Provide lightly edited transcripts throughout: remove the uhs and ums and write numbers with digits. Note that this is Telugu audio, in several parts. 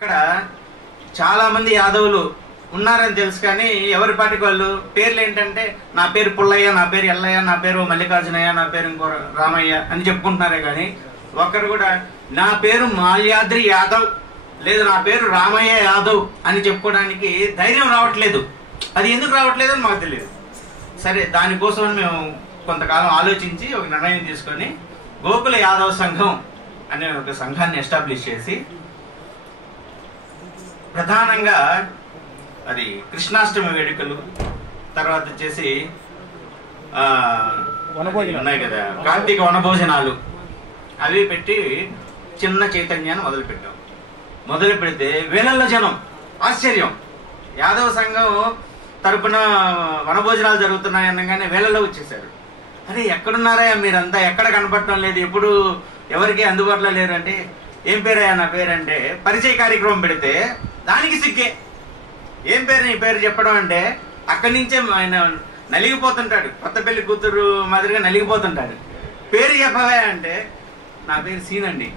అక్కడ చాలా మంది యాదవులు ఉన్నారని తెలుసు, కానీ ఎవరి పాటికి వాళ్ళు పేర్లు ఏంటంటే నా పేరు పుల్లయ్య, నా పేరు ఎల్లయ్య, నా పేరు మల్లికార్జునయ్య, నా పేరు ఇంకో రామయ్య అని చెప్పుకుంటున్నారే కానీ ఒకరు కూడా నా పేరు మాల్యాద్రి యాదవ్ లేదు నా పేరు రామయ్య యాదవ్ అని చెప్పుకోవడానికి ధైర్యం రావట్లేదు. అది ఎందుకు రావట్లేదు అని మాకు తెలియదు. సరే, దానికోసం మేము కొంతకాలం ఆలోచించి ఒక నిర్ణయం తీసుకొని గోకుల యాదవ్ సంఘం అనే ఒక సంఘాన్ని ఎస్టాబ్లిష్ చేసి ప్రధానంగా అది కృష్ణాష్టమి వేడుకలు, తర్వాత వచ్చేసి ఉన్నాయి కదా కార్తీక వనభోజనాలు, అవి పెట్టి చిన్న చైతన్యాన్ని మొదలుపెట్టాం. మొదలు పెడితే వేలల్లో జనం, ఆశ్చర్యం. యాదవ సంఘం తరపున వనభోజనాలు జరుగుతున్నాయి అనగానే వేలల్లో వచ్చేసారు. అరే ఎక్కడున్నారా మీరంతా, ఎక్కడ కనపడటం లేదు, ఎప్పుడు ఎవరికి అందుబాటులో లేరు అంటే ఏం పేరయ్యా నా పేరు అంటే పరిచయ కార్యక్రమం పెడితే దానికి సిగ్గే. ఏం పేరు నీ పేరు చెప్పడం అంటే అక్కడి నుంచే ఆయన నలిగిపోతుంటాడు, కొత్త పెళ్లి కూతురు మాదిరిగా నలిగిపోతుంటాడు. పేరు చెప్పవే అంటే నా పేరు సీనండి,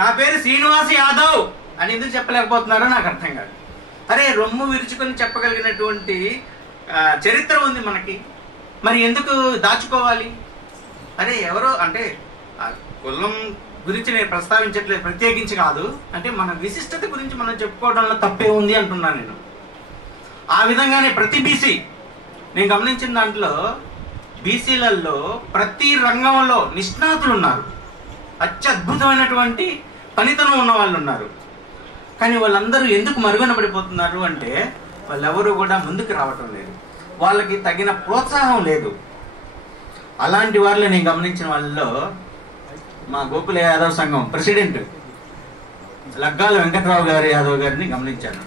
నా పేరు శ్రీనివాస్ యాదవ్ అని ఎందుకు చెప్పలేకపోతున్నారో నాకు అర్థం కాదు. అరే రొమ్ము విరుచుకొని చెప్పగలిగినటువంటి చరిత్ర ఉంది మనకి, మరి ఎందుకు దాచుకోవాలి? అరే ఎవరో అంటే కులం గురించి నేను ప్రస్తావించట్లేదు, ప్రత్యేకించి కాదు, అంటే మన విశిష్టత గురించి మనం చెప్పుకోవడంలో తప్పే ఉంది అంటున్నాను నేను. ఆ విధంగానే ప్రతి బీసీ నేను గమనించిన దాంట్లో బీసీలలో ప్రతి రంగంలో నిష్ణాతులు ఉన్నారు, అత్యద్భుతమైనటువంటి పనితనం ఉన్న వాళ్ళు ఉన్నారు. కానీ వాళ్ళందరూ ఎందుకు మరుగున పడిపోతున్నారు అంటే వాళ్ళెవరూ కూడా ముందుకు రావటం లేదు, వాళ్ళకి తగిన ప్రోత్సాహం లేదు. అలాంటి వాళ్ళు నేను గమనించిన వాళ్ళలో మా గోకుల యాదవ్ సంఘం ప్రెసిడెంట్ లగ్గాల వెంకట్రావు గారి యాదవ్ గారిని గమనించాను.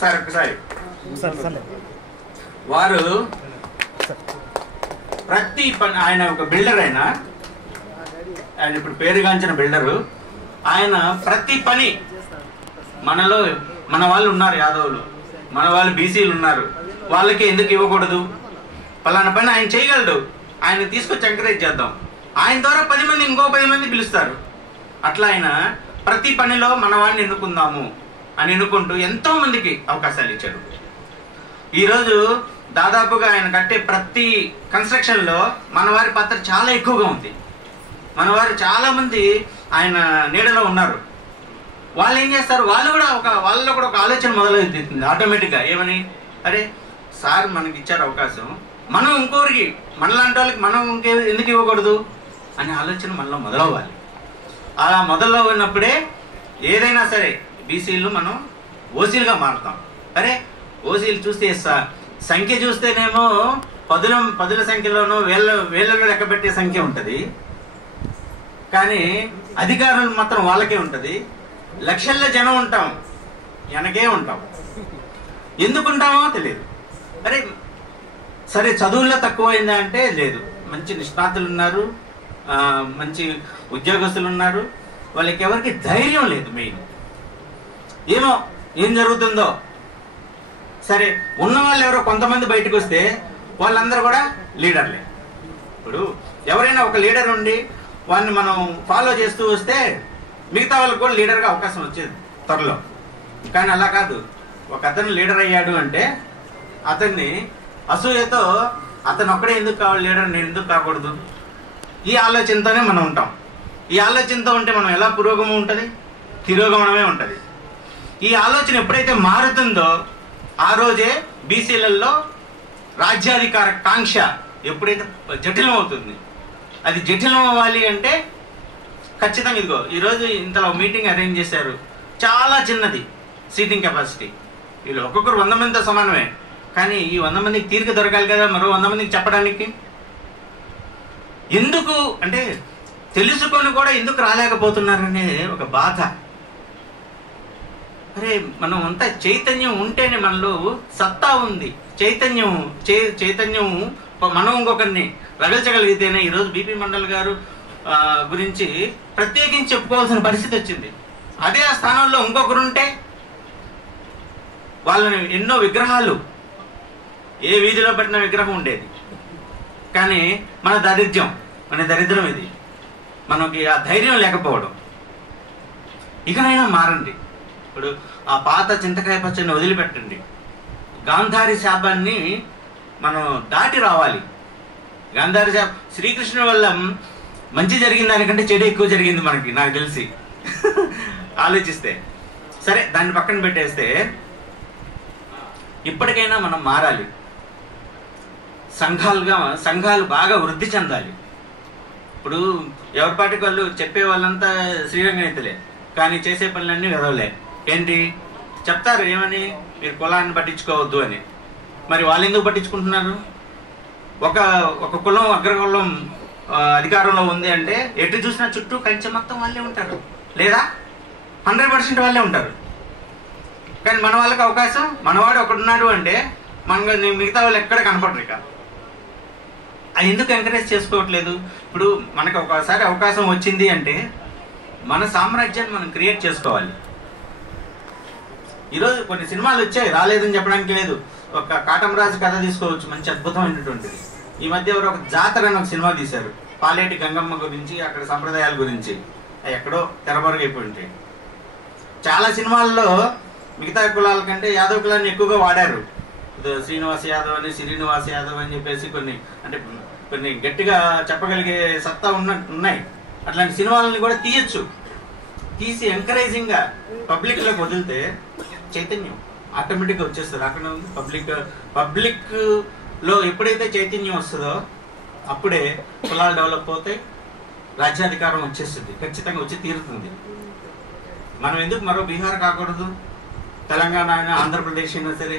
సార్ ఒకసారి వారు ప్రతి పని, ఆయన ఒక బిల్డర్, ఆయన ఇప్పుడు పేరుగాంచిన బిల్డరు, ఆయన ప్రతి పని మనలో మన వాళ్ళు ఉన్నారు, యాదవులు మన వాళ్ళు బీసీలు ఉన్నారు, వాళ్ళకి ఎందుకు ఇవ్వకూడదు, పలానా పని ఆయన చేయగలడు, ఆయన తీసుకొచ్చి ఎంకరేజ్ చేద్దాం, ఆయన ద్వారా 10 మంది ఇంకో 10 మంది పిలుస్తారు. అట్లా ఆయన ప్రతి పనిలో మన వాడిని ఎన్నుకుందాము అని ఎన్నుకుంటూ ఎంతో మందికి అవకాశాలు ఇచ్చారు. ఈరోజు దాదాపుగా ఆయన కట్టే ప్రతి కన్స్ట్రక్షన్ లో మన వారి పాత్ర చాలా ఎక్కువగా ఉంది. మన వారు చాలా మంది ఆయన నీడలో ఉన్నారు. వాళ్ళు ఏం చేస్తారు, వాళ్ళలో కూడా ఒక ఆలోచన మొదలవుతుంది ఆటోమేటిక్ గా. ఏమని, అరే సార్ మనకి ఇచ్చారు అవకాశం, మనం ఇంకోరికి మనలాంటి వాళ్ళకి మనం ఎందుకు ఇవ్వకూడదు అనే ఆలోచన మనలో మొదలవ్వాలి. అలా మొదలవున్నప్పుడే ఏదైనా సరే బీసీలు మనం ఓసీలుగా మారుతాం. అరే ఓసీలు చూస్తే సంఖ్య చూస్తేనేమో పదుల సంఖ్యలోనూ వేళ్ళలో లెక్క పెట్టే సంఖ్య ఉంటుంది, కానీ అధికారులు మాత్రం వాళ్ళకే ఉంటుంది. లక్షల్లో జనం ఉంటాం, వెనకే ఉంటాం. ఎందుకుంటామో తెలియదు. అరే సరే చదువుల్లో తక్కువైందా అంటే లేదు, మంచి నిష్ణాతులు ఉన్నారు, మంచి ఉద్యోగస్తులు ఉన్నారు, వాళ్ళకి ఎవరికి ధైర్యం లేదు. మెయిన్ ఏమో ఏం జరుగుతుందో. సరే ఉన్న వాళ్ళు ఎవరో కొంతమంది బయటకు వస్తే వాళ్ళందరూ కూడా లీడర్లే. ఇప్పుడు ఎవరైనా ఒక లీడర్ ఉండి వాడిని మనం ఫాలో చేస్తూ వస్తే మిగతా వాళ్ళకి కూడా లీడర్గా అవకాశం వచ్చేది త్వరలో. కానీ అలా కాదు, ఒక అతను లీడర్ అయ్యాడు అంటే అతన్ని అసూయతో అతను ఒక్కడే ఎందుకు కావాలి లీడర్, నేను ఎందుకు కాకూడదు, ఈ ఆలోచనతోనే మనం ఉంటాం. ఈ ఆలోచనతో ఉంటే మనం ఎలా పురోగమనం ఉంటుంది, తిరోగమనమే ఉంటుంది. ఈ ఆలోచన ఎప్పుడైతే మారుతుందో ఆ రోజే బీసీలలో రాజ్యాధికార కాంక్ష ఎప్పుడైతే జటిలం అవుతుంది. అది జటిలం అవ్వాలి అంటే ఖచ్చితంగా ఇదిగో ఈరోజు ఇంతలో మీటింగ్ అరేంజ్ చేశారు, చాలా చిన్నది సీటింగ్ కెపాసిటీ, వీళ్ళు ఒక్కొక్కరు 100 మందితో సమానమే, కానీ ఈ 100 మందికి తీరిక దొరకాలి కదా మరో 100 మందికి చెప్పడానికి. ఎందుకు అంటే తెలుసుకొని కూడా ఎందుకు రాలేకపోతున్నారనే ఒక బాధ. అరే మనం అంతా చైతన్యం ఉంటేనే మనలో సత్తా ఉంది, చైతన్యం మనం ఇంకొకరిని రగల్చగలిగితేనే. ఈరోజు బీపీ మండల్ గారు గురించి ప్రత్యేకించి చెప్పుకోవాల్సిన పరిస్థితి వచ్చింది. అదే ఆ స్థానంలో ఇంకొకరు ఉంటే వాళ్ళని ఎన్నో విగ్రహాలు, ఏ వీధిలో పెట్టిన విగ్రహం ఉండేది. కానీ మన దరిద్రం ఇది, మనకి ఆ ధైర్యం లేకపోవడం. ఇకనైనా మారండి. ఇప్పుడు ఆ పాత చింతకాయ పచ్చడిని వదిలిపెట్టండి. గాంధారి శాపాన్ని మనం దాటి రావాలి. గాంధారి శాపం శ్రీకృష్ణుడి వల్ల మంచి జరిగిన దానికంటే చెడు ఎక్కువ జరిగింది మనకి, నాకు తెలిసి ఆలోచిస్తే. సరే, దాన్ని పక్కన పెట్టేస్తే ఇప్పటికైనా మనం మారాలి. సంఘాలు బాగా వృద్ధి చెందాలి. ఇప్పుడు ఎవరిపాటికి వాళ్ళు చెప్పే వాళ్ళంతా శ్రీరంగనైతులే, కానీ చేసే పనులన్నీ వెదవలే. ఏంటి చెప్తారు? ఏమని? మీరు కులాన్ని పట్టించుకోవద్దు అని. మరి వాళ్ళు ఎందుకు పట్టించుకుంటున్నారు? ఒక కులం అగ్రకులం అధికారంలో ఉంది అంటే ఎటు చూసినా చుట్టూ కంచె మొత్తం వాళ్ళే ఉంటారు, లేదా 100% వాళ్ళే ఉంటారు. కానీ మన వాళ్ళకి అవకాశం, మనవాడు ఒకడున్నాడు అంటే మిగతా వాళ్ళు ఎక్కడ కనపడరు. ఇక అది ఎందుకు ఎంకరేజ్ చేసుకోవట్లేదు? ఇప్పుడు మనకు ఒకసారి అవకాశం వచ్చింది అంటే మన సామ్రాజ్యాన్ని మనం క్రియేట్ చేసుకోవాలి. ఈరోజు కొన్ని సినిమాలు వచ్చాయి, రాలేదని చెప్పడానికి లేదు. ఒక కాటమరాజు కథ తీసుకోవచ్చు, మంచి అద్భుతమైనటువంటిది. ఈ మధ్య ఎవరు ఒక జాతర అని ఒక సినిమా తీశారు, పాలేటి గంగమ్మ గురించి, అక్కడ సంప్రదాయాల గురించి. ఎక్కడో తెరమరుగైపోయి ఉంటాయి. చాలా సినిమాల్లో మిగతా కులాల కంటే యాదవ్ కులాన్ని ఎక్కువగా వాడారు. శ్రీనివాస్ యాదవ్ అని, శ్రీనివాస్ యాదవ్ అని చెప్పేసి కొన్ని గట్టిగా చెప్పగలిగే సత్తా ఉన్నాయి. అట్లాంటి సినిమాలని కూడా తీయచ్చు. తీసి ఎంకరేజింగ్గా పబ్లిక్లోకి వదిలితే చైతన్యం ఆటోమేటిక్గా వచ్చేస్తుంది. అక్కడ పబ్లిక్లో ఎప్పుడైతే చైతన్యం వస్తుందో అప్పుడే కులాలు డెవలప్ అవుతాయి, రాజ్యాధికారం వచ్చేస్తుంది, ఖచ్చితంగా వచ్చి తీరుతుంది. మనం ఎందుకు మరో బీహార్ కాకూడదు? తెలంగాణ అయినా, ఆంధ్రప్రదేశ్ అయినా సరే